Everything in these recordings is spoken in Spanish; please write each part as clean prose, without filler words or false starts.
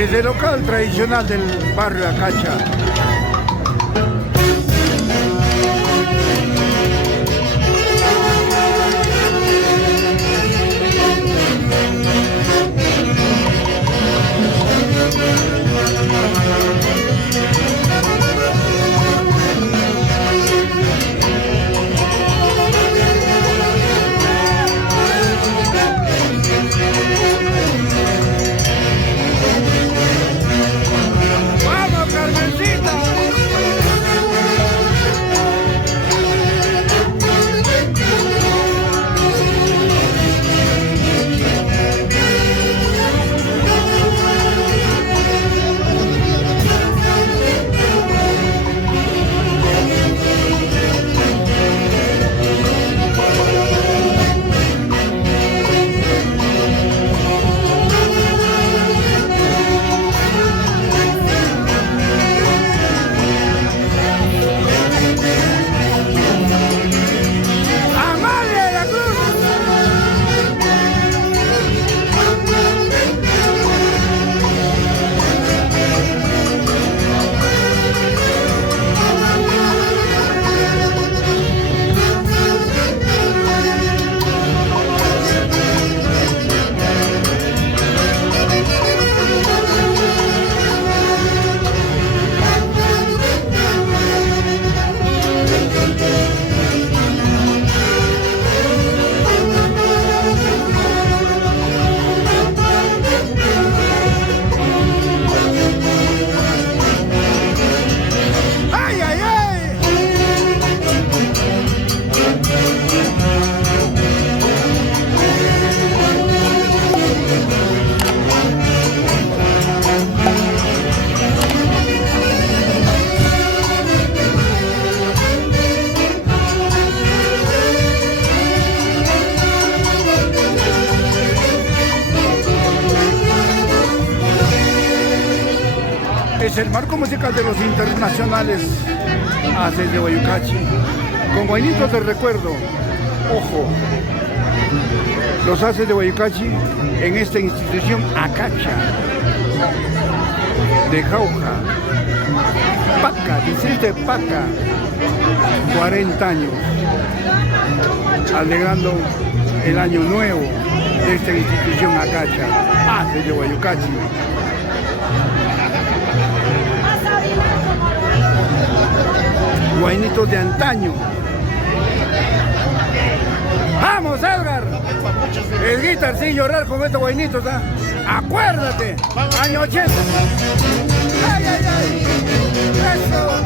Desde el local tradicional del barrio Acacha. Es el marco musical de los internacionales Haces de Guayucachi, con guaynitos de recuerdo. Ojo, los Haces de Guayucachi en esta institución Acacha de Jauja, Paca, distrito de Paca, 40 años, alegrando el año nuevo de esta institución Acacha, Haces de Guayucachi. Guaynitos de antaño. ¡Vamos, Edgar! El guitar sin llorar con estos guaynitos, ¿ah? ¡Acuérdate! ¡Año 80! ¡Ay, ay, ay! ¡Eso!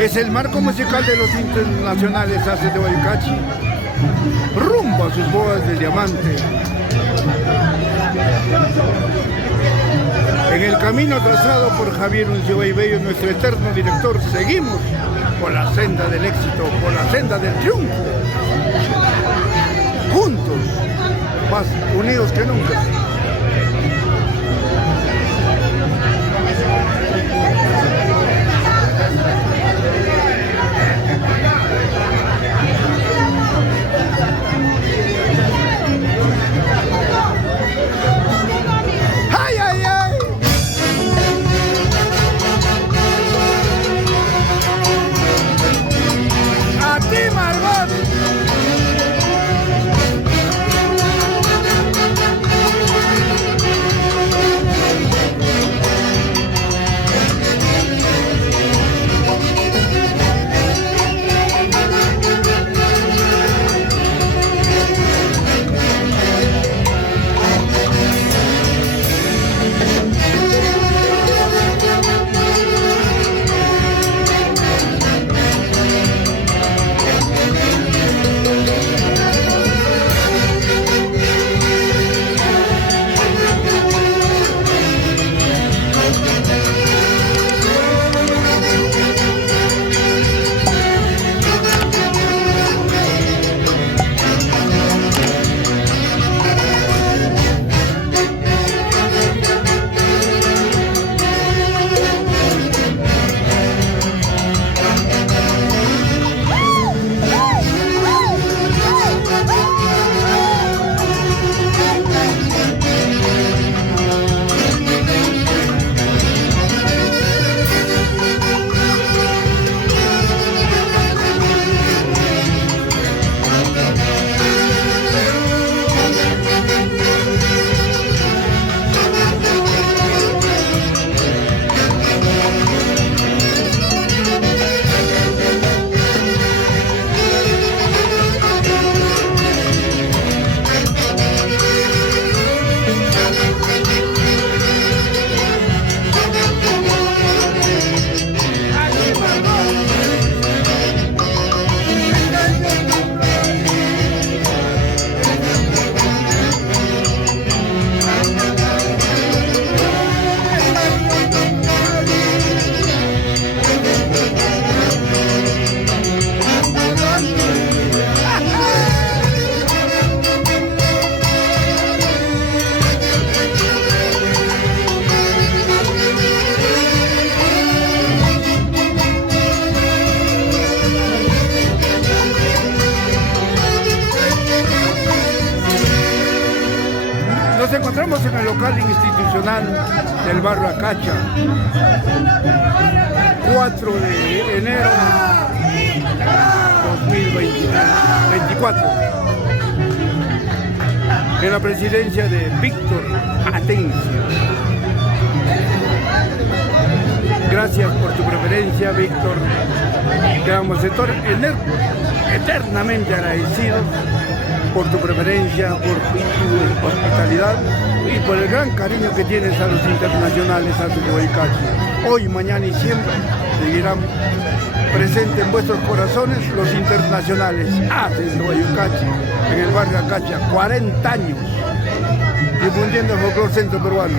Es el marco musical de los internacionales Haces de Guayucachi, rumbo a sus bodas de diamante. En el camino trazado por Javier Uncio Bello, nuestro eterno director, seguimos por la senda del éxito, por la senda del triunfo. Juntos, más unidos que nunca. Nos encontramos en el local institucional del barrio Acacha, 4 de enero 2024, en la presidencia de Víctor Atencia. Gracias por tu preferencia, Víctor. Quedamos eternamente agradecidos por tu preferencia, por tu hospitalidad y por el gran cariño que tienes a los internacionales, a tu Guaycachi. Hoy, mañana y siempre seguirán presentes en vuestros corazones los internacionales. Desde Guaycachi, en el barrio Acacha, 40 años difundiendo el folclore centro peruano.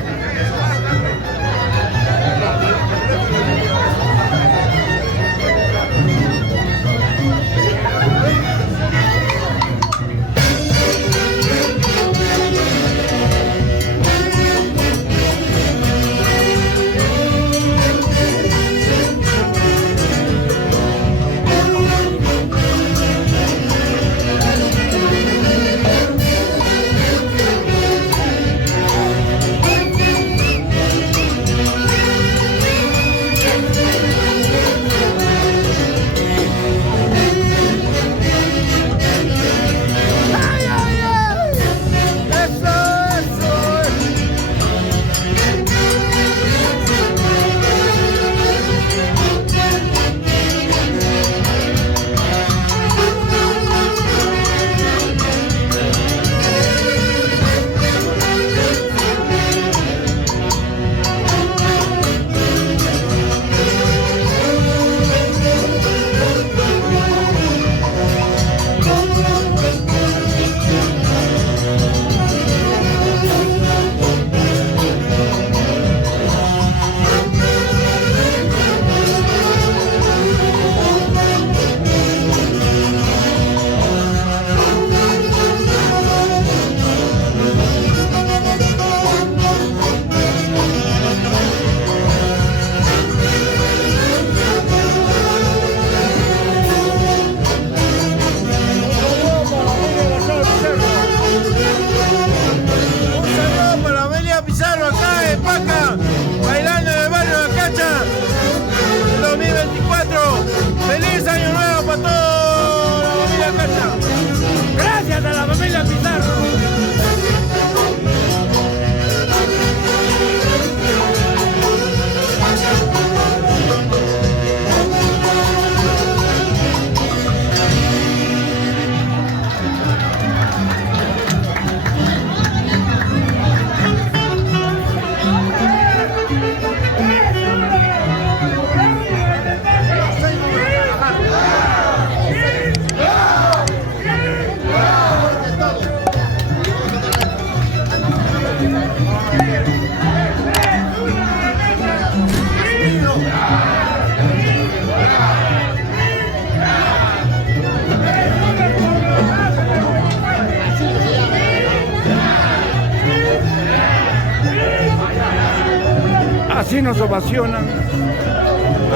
Así nos ovacionan,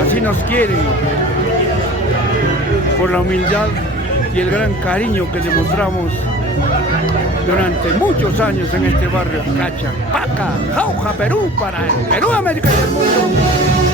así nos quieren, por la humildad y el gran cariño que demostramos durante muchos años en este barrio Cacha, Paca, Jauja, Perú, para el Perú, América y el mundo.